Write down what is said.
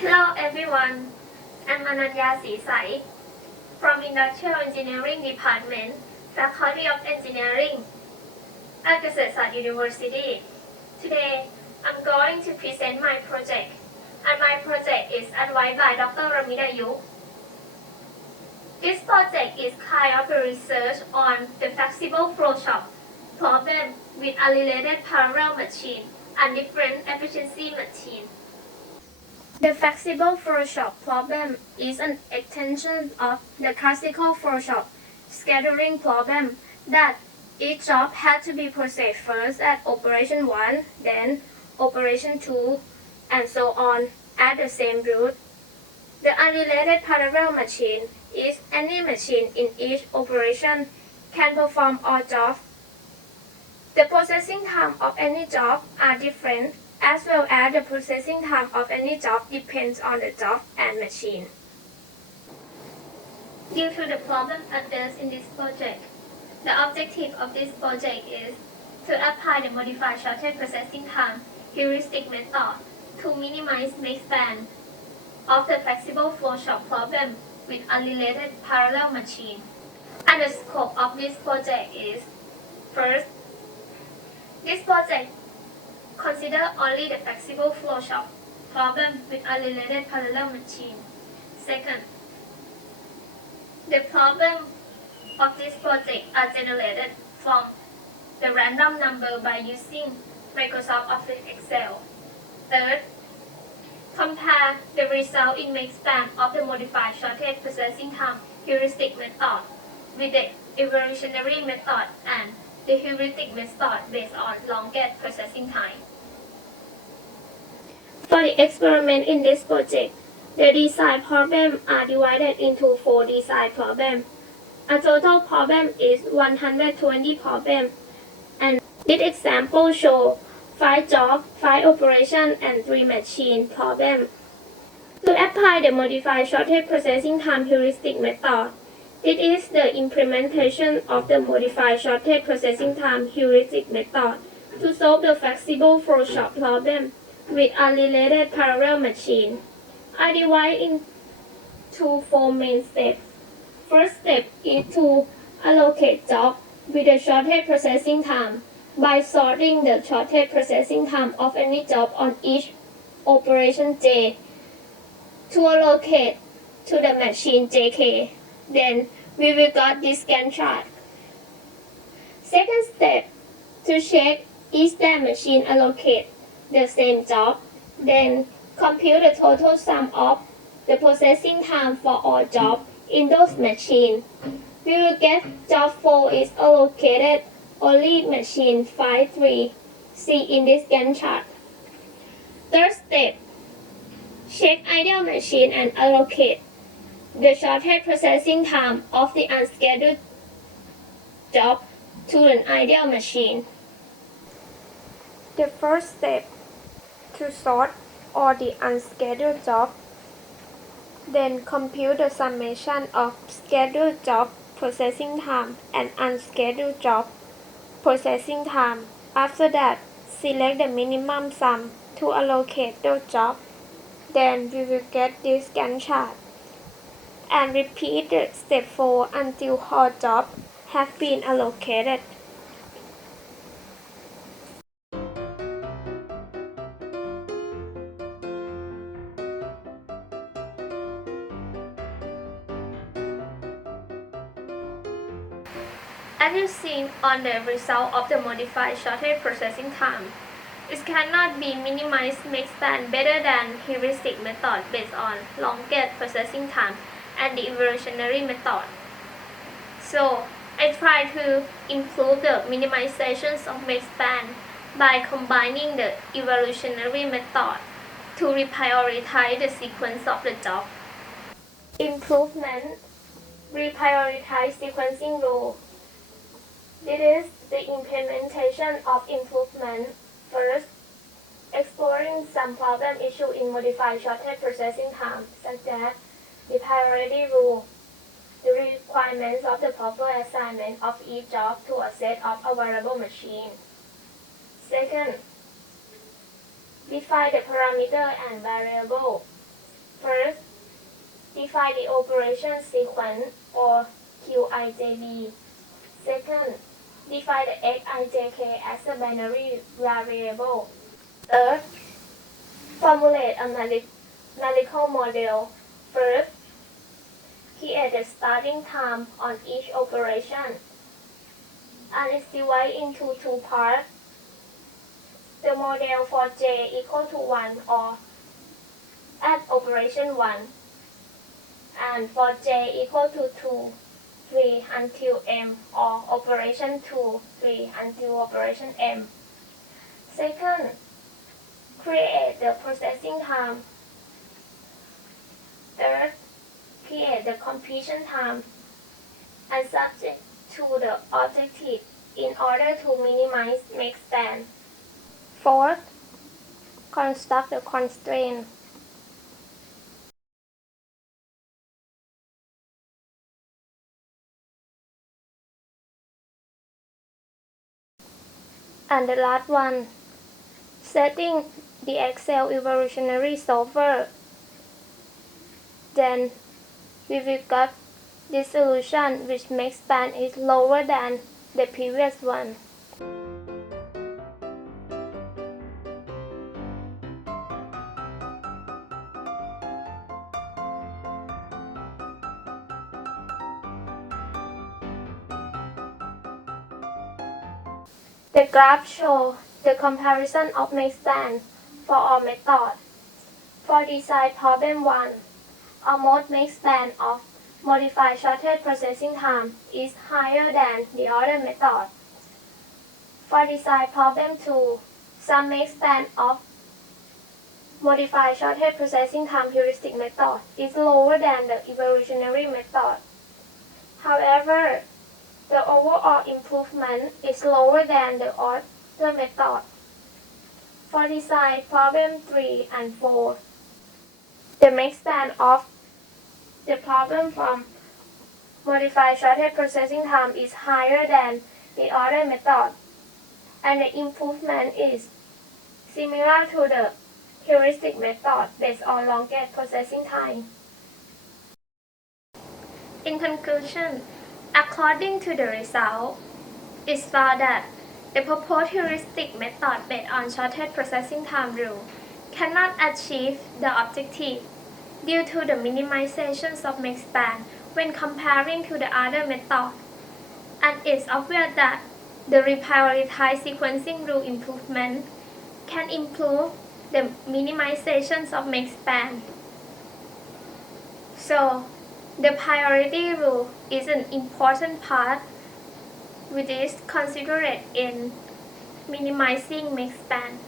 Hello everyone, I'm Ananya Srisai from Industrial Engineering Department, Faculty of Engineering at Kasetsat University. Today, I'm going to present my project, and my project is advised by Dr. Ramida Yu. This project is kind of a research on the flexible flowchart problem with unrelated parallel machine and different efficiency machine. The flexible flowchart problem is an extension of the classical flowchart scheduling problem that each job had to be processed first at operation 1, then operation 2, and so on at the same route. The unrelated parallel machine is any machine in each operation can perform all jobs. The processing time of any job are different, as well as the processing time of any job depends on the job and machine. Due to the problem addressed in this project, the objective of this project is to apply the modified shortest processing time heuristic method to minimize mixspan of the flexible flowchart problem with unrelated parallel machine. And the scope of this project is: first, this project consider only the flexible flowchart problem with unrelated parallel machine. Second, the problem of this project are generated from the random number by using Microsoft Office Excel. Third, compare the result in mixspan of the modified shortest processing time heuristic method with the evolutionary method and the heuristic method based on longest processing time. For the experiment in this project, the design problems are divided into 4 design problems. A total problem is 120 problems, and this example shows 5 jobs, 5 operations, and 3 machine problems. To apply the modified shortest processing time heuristic method, it is the implementation of the modified shortest processing time heuristic method to solve the flexible flowchart problem with unrelated parallel machine. I divide into 4 main steps. First step is to allocate jobs with the shortest processing time by sorting the shortest processing time of any job on each operation J to allocate to the machine JK. Then we will got this Gantt chart. Second step, to check is that machine allocate the same job, then compute the total sum of the processing time for all jobs in those machines. We will get job 4 is allocated only machine 5-3, see in this Gantt chart. Third step, check ideal machine and allocate the shortest processing time of the unscheduled job to an ideal machine. The first step, to sort all the unscheduled jobs, then compute the summation of scheduled job processing time and unscheduled job processing time. After that, select the minimum sum to allocate those jobs. Then we will get this Gantt chart and repeat the step 4 until all jobs have been allocated. As you see on the result of the modified shortest processing time, it cannot be minimized mixspan better than heuristic method based on longest processing time and the evolutionary method. So I try to improve the minimizations of mixspan by combining the evolutionary method to reprioritize the sequence of the job. Improvement, reprioritize sequencing rule. This is the implementation of improvement. First, exploring some problem issue in modified shortest processing time, such as the priority rule, the requirements of the proper assignment of each job to a set of available machines. Second, define the parameter and variable. First, define the operation sequence or QIJB. Second, define the xijk as a binary variable. Third, formulate a numerical model. First, create the starting time on each operation and it's divided into two parts. The model for j equal to 1 or at operation 1 and for j equal to 2, 3 until m or operation 2, 3 until operation m. Second, create the processing time. Third, create the completion time and subject to the objective in order to minimize make span. Fourth, construct the constraint. And the last one, setting the Excel evolutionary solver. Then we will get this solution which makes span is lower than the previous one. The graph shows the comparison of make span for all methods. For design problem 1, almost make span of modified shortest processing time is higher than the other method. For design problem 2, some make span of modified shortest processing time heuristic method is lower than the evolutionary method. However, the overall improvement is lower than the other method. For design problem 3 and 4, the make span of the problem from modified shortest processing time is higher than the other method, and the improvement is similar to the heuristic method based on longest processing time. In conclusion, according to the result, it's found that the proposed heuristic method based on shortest processing time rule cannot achieve the objective due to the minimizations of make span when comparing to the other method, and it's obvious that the reprioritized sequencing rule improvement can improve the minimizations of make span. So, the priority rule is an important part which is considered in minimizing make span.